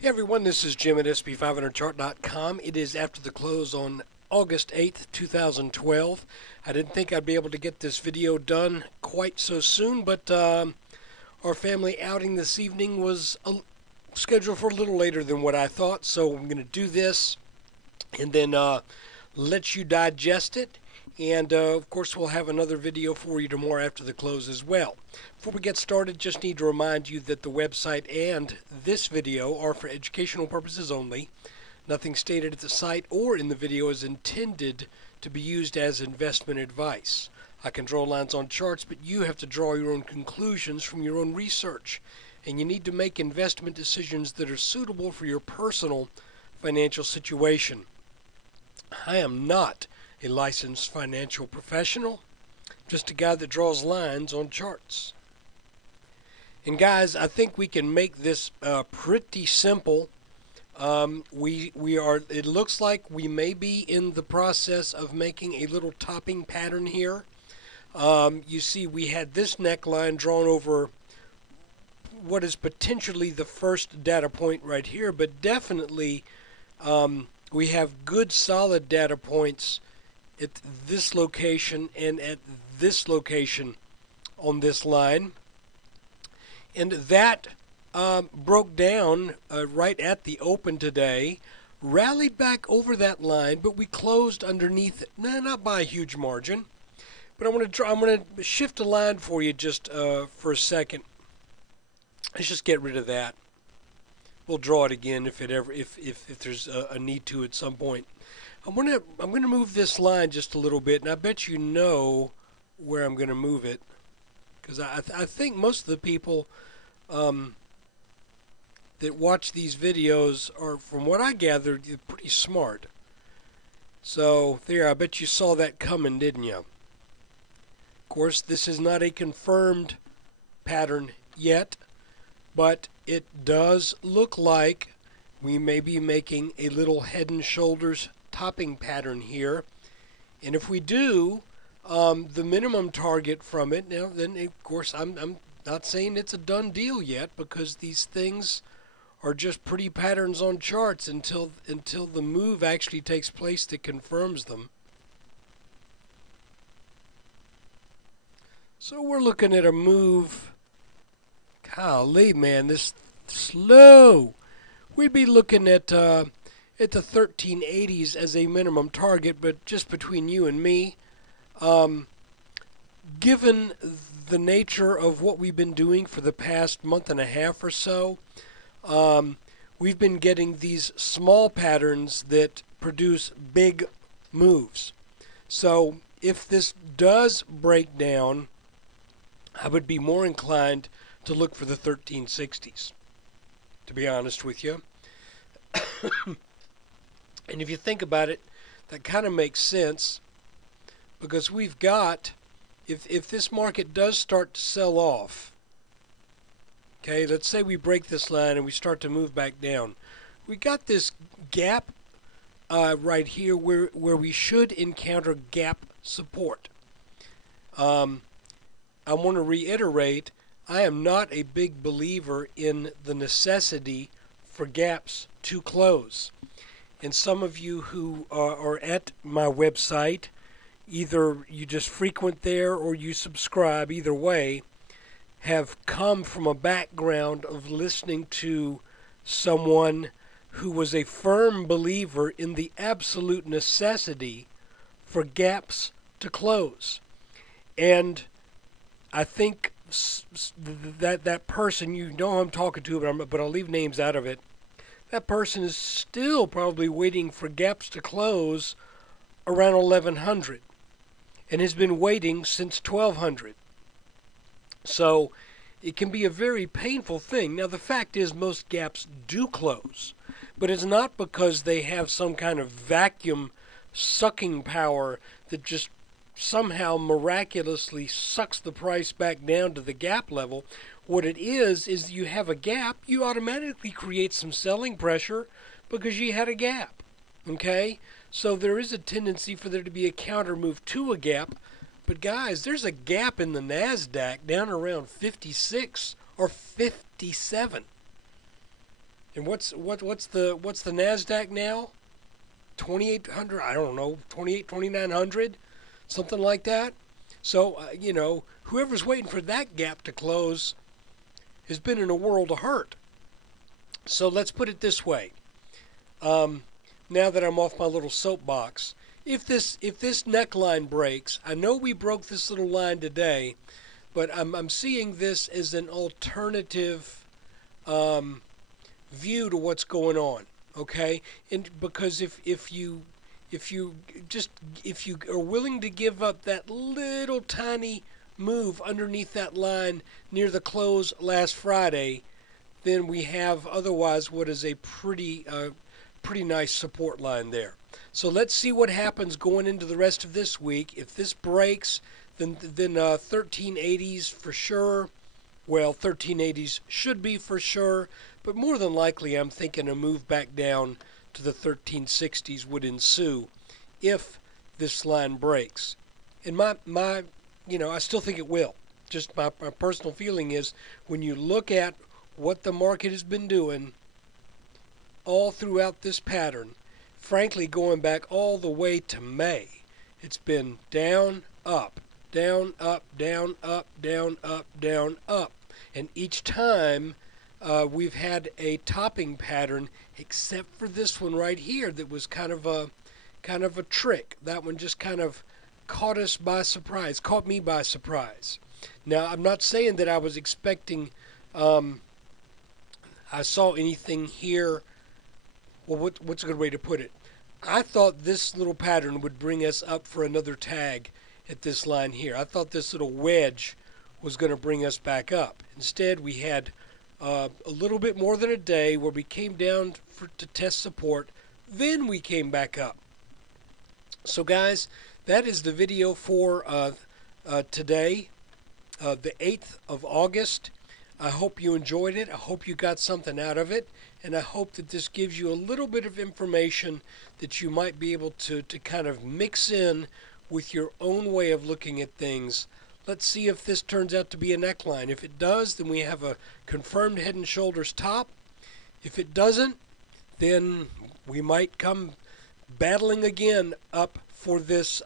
Hey everyone, this is Jim at SP500chart.com. It is after the close on August 8th, 2012. I didn't think I'd be able to get this video done quite so soon, but our family outing this evening was scheduled for a little later than what I thought, so I'm going to do this and then let you digest it. And of course, we'll have another video for you tomorrow after the close as well. Before we get started, just need to remind you that the website and this video are for educational purposes only. Nothing stated at the site or in the video is intended to be used as investment advice. I can draw lines on charts, but you have to draw your own conclusions from your own research. And you need to make investment decisions that are suitable for your personal financial situation. I am not a licensed financial professional, just a guy that draws lines on charts. And guys, I think we can make this pretty simple. It looks like we may be in the process of making a little topping pattern here. You see, we had this neckline drawn over what is potentially the first data point right here, but definitely we have good solid data points at this location and at this location on this line. And that broke down right at the open today, rallied back over that line, but we closed underneath it. Nah, not by a huge margin. But I'm going to shift a line for you just for a second. Let's just get rid of that. We'll draw it again if there's a need to at some point. I'm gonna move this line just a little bit, and I bet you know where I'm gonna move it, because I think most of the people that watch these videos are, from what I gathered, pretty smart. So there, I bet you saw that coming, didn't you? Of course, this is not a confirmed pattern yet, but it does look like we may be making a little head and shoulders topping pattern here. And if we do, the minimum target from it, now then of course I'm not saying it's a done deal yet, because these things are just pretty patterns on charts until the move actually takes place that confirms them. So we're looking at a move. Golly, man, this slow. We'd be looking at the 1380s as a minimum target, but just between you and me, given the nature of what we've been doing for the past month and a half or so, we've been getting these small patterns that produce big moves. So if this does break down, I would be more inclined to look for the 1360s, to be honest with you. And if you think about it, that kind of makes sense, because we've got, if this market does start to sell off, okay, let's say we break this line and we start to move back down, we got this gap right here where we should encounter gap support. I want to reiterate, I am not a big believer in the necessity for gaps to close. And some of you who are at my website, either you just frequent there or you subscribe, either way, have come from a background of listening to someone who was a firm believer in the absolute necessity for gaps to close. And I think that person, you know who I'm talking to, but I'll leave names out of it. That person is still probably waiting for gaps to close around 1100 and has been waiting since 1200. So it can be a very painful thing. Now, the fact is most gaps do close, but it's not because they have some kind of vacuum sucking power that just somehow miraculously sucks the price back down to the gap level. What it is you have a gap, you automatically create some selling pressure because you had a gap. Okay? So there is a tendency for there to be a counter move to a gap. But guys, there's a gap in the NASDAQ down around 56 or 57. And what's the Nasdaq now? 2,800? I don't know, 2,900, something like that. So whoever's waiting for that gap to close has been in a world of hurt. So let's put it this way. Now that I'm off my little soapbox, if this neckline breaks, I know we broke this little line today, but I'm seeing this as an alternative view to what's going on. Okay, and because if you are willing to give up that little tiny move underneath that line near the close last Friday, then we have otherwise what is a pretty nice support line there. So let's see what happens going into the rest of this week. If this breaks, then 1380s for sure. Well, 1380s should be for sure, but more than likely I'm thinking a move back down to the 1360s would ensue if this line breaks. And I still think it will. Just my personal feeling is when you look at what the market has been doing all throughout this pattern, frankly going back all the way to May, it's been down, up, down, up, down, up, down, up, down, up. And each time we've had a topping pattern, except for this one right here that was kind of a trick. That one just kind of caught me by surprise. Now, I'm not saying that I was expecting, I saw anything here. Well, what's a good way to put it? I thought this little pattern would bring us up for another tag at this line here. I thought this little wedge was going to bring us back up. Instead, we had a little bit more than a day where we came down to test support. Then we came back up. So, guys, that is the video for today, the 8th of August. I hope you enjoyed it. I hope you got something out of it. And I hope that this gives you a little bit of information that you might be able to kind of mix in with your own way of looking at things. Let's see if this turns out to be a neckline. If it does, then we have a confirmed head and shoulders top. If it doesn't, then we might come battling again up for this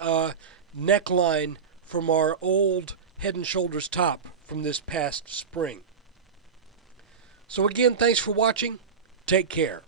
neckline from our old head and shoulders top from this past spring. So again, thanks for watching. Take care.